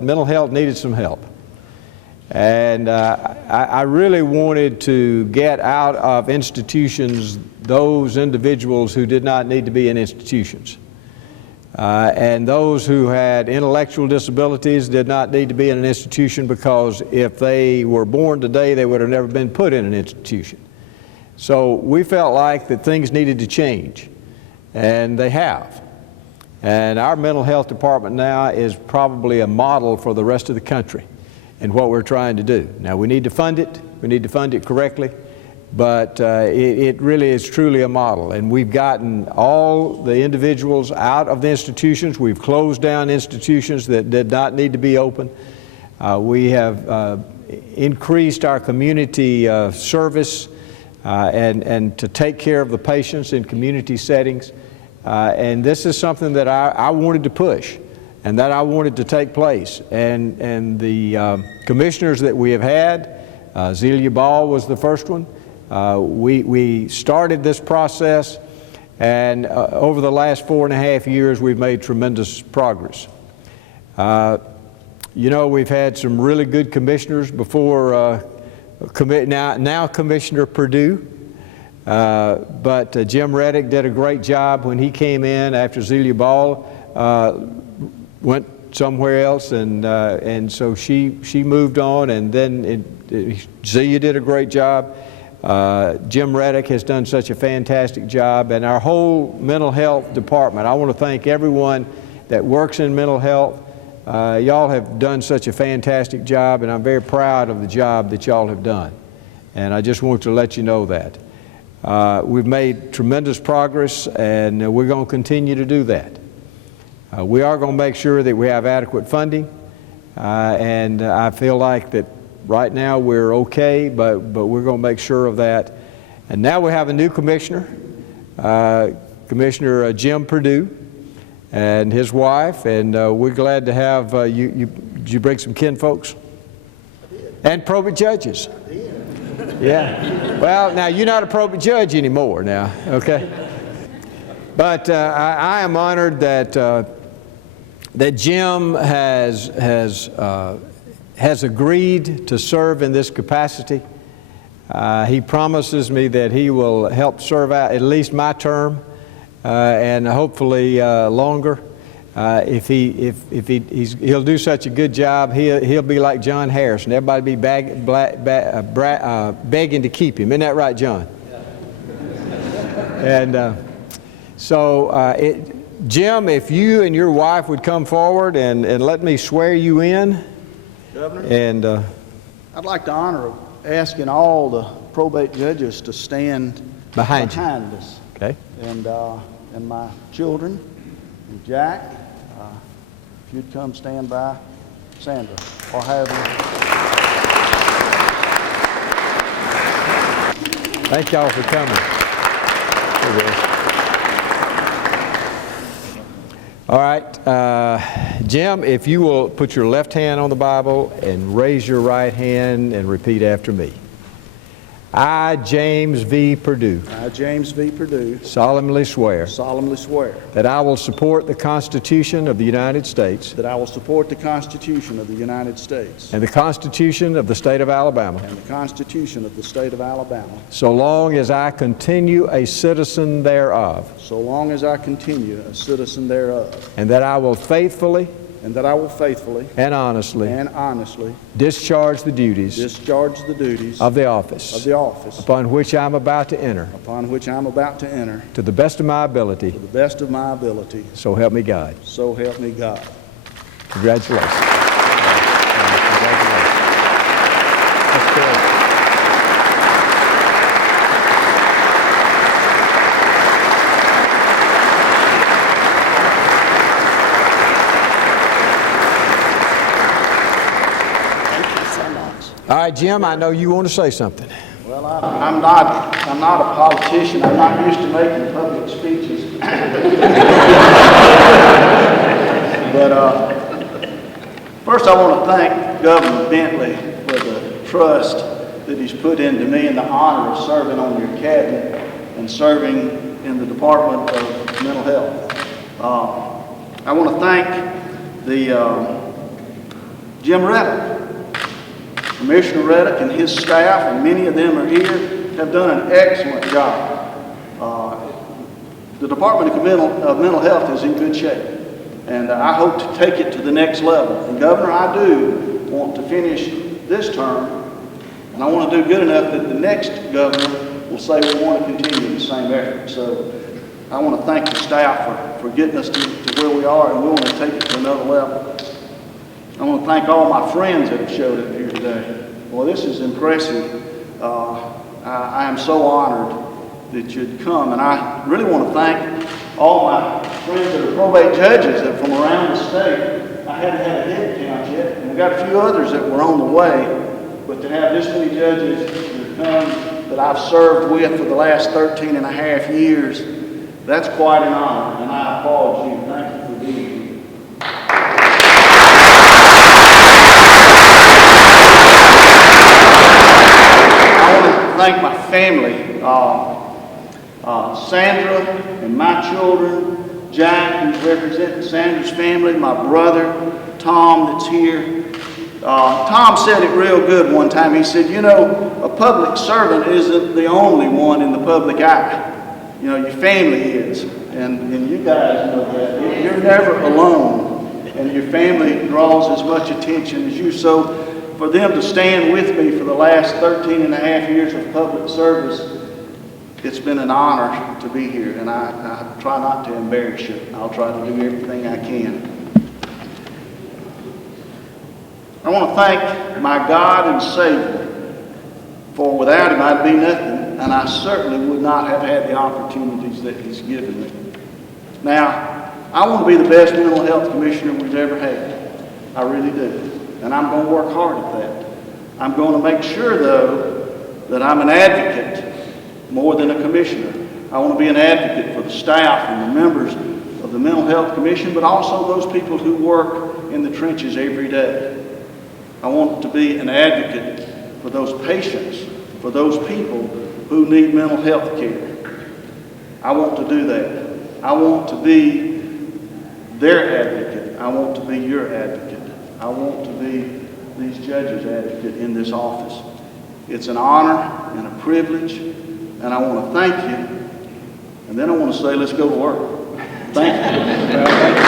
mental health needed some help. And I really wanted to get out of institutions those individuals who did not need to be in institutions. And those who had intellectual disabilities did not need to be in an institution, because if they were born today, they would have never been put in an institution. So we felt like that things needed to change, and they have. And our mental health department now is probably a model for the rest of the country in what we're trying to do. Now, we need to fund it. We need to fund it correctly. But it really is truly a model. And we've gotten all the individuals out of the institutions. We've closed down institutions that did not need to be open. We have increased our community service and to take care of the patients in community settings. And this is something that I wanted to push and that I wanted to take place. And the commissioners that we have had, Zelia Ball was the first one. We started this process, and over the last 4.5 years we've made tremendous progress. You know, we've had some really good commissioners before, now Commissioner Perdue, but Jim Reddick did a great job when he came in after Zelia Ball went somewhere else, and so she moved on, and then Zelia did a great job. Jim Reddick has done such a fantastic job, and our whole mental health department. I want to thank everyone that works in mental health. Y'all have done such a fantastic job, and I'm very proud of the job that y'all have done. And I just want to let you know that. We've made tremendous progress, and we're going to continue to do that. We are going to make sure that we have adequate funding, and I feel like that right now we're okay, but we're going to make sure of that. And now we have a new commissioner, Commissioner Jim Perdue and his wife, and we're glad to have did you bring some kin folks? I did. And probate judges. I did. Yeah. Well, now you're not a probate judge anymore now, okay? But I am honored that Jim has agreed to serve in this capacity. He promises me that he will help serve out at least my term, and hopefully longer. He'll do such a good job, he'll be like John Harrison. Everybody be begging to keep him. Isn't that right, John? And Jim, if you and your wife would come forward and let me swear you in. Governor, and I'd like the honor of asking all the probate judges to stand behind us. Okay. And my children, and Jack, if you'd come stand by Sandra, or however. Thank y'all for coming. All right, Jim, if you will put your left hand on the Bible and raise your right hand and repeat after me. I, James V. Perdue. I, James V. Perdue. Solemnly swear. Solemnly swear. That I will support the Constitution of the United States. That I will support the Constitution of the United States. And the Constitution of the State of Alabama. And the Constitution of the State of Alabama. So long as I continue a citizen thereof. So long as I continue a citizen thereof. And that I will faithfully. And that I will faithfully and honestly discharge the duties of the office upon which I am about to enter to the best of my ability. So help me God. So help me God. Congratulations. All right, Jim, I know you want to say something. Well, I'm not a politician. I'm not used to making public speeches. But first I want to thank Governor Bentley for the trust that he's put into me and the honor of serving on your cabinet and serving in the Department of Mental Health. I want to thank the Jim Reddick. Commissioner Reddick and his staff, and many of them are here, have done an excellent job. The Department of Mental Health is in good shape, and I hope to take it to the next level. And Governor, I do want to finish this term, and I want to do good enough that the next governor will say we want to continue the same effort. So I want to thank the staff for getting us to where we are, and we want to take it to another level. I want to thank all my friends that have showed up here today. Well, this is impressive. I am so honored that you'd come, and I really want to thank all my friends that are probate judges that from around the state. I hadn't had a head count yet, and we got a few others that were on the way, but to have this many judges that come that I've served with for the last 13 and a half years, that's quite an honor, and I applaud you. Thank you for being here. Thank my family, Sandra and my children, Jack, who's representing Sandra's family, my brother, Tom, that's here. Tom said it real good one time. He said, you know, a public servant isn't the only one in the public eye. You know, your family is, and you guys know that. You're never alone, and your family draws as much attention as you. So for them to stand with me for the last 13 and a half years of public service, it's been an honor to be here, and I try not to embarrass you. I'll try to do everything I can. I want to thank my God and Savior, for without Him I'd be nothing, and I certainly would not have had the opportunities that He's given me. Now, I want to be the best mental health commissioner we've ever had. I really do. And I'm going to work hard at that. I'm going to make sure, though, that I'm an advocate more than a commissioner. I want to be an advocate for the staff and the members of the Mental Health Commission, but also those people who work in the trenches every day. I want to be an advocate for those patients, for those people who need mental health care. I want to do that. I want to be their advocate. I want to be your advocate. I want to be these judges' advocate in this office. It's an honor and a privilege, and I want to thank you. And then I want to say, let's go to work. Thank you.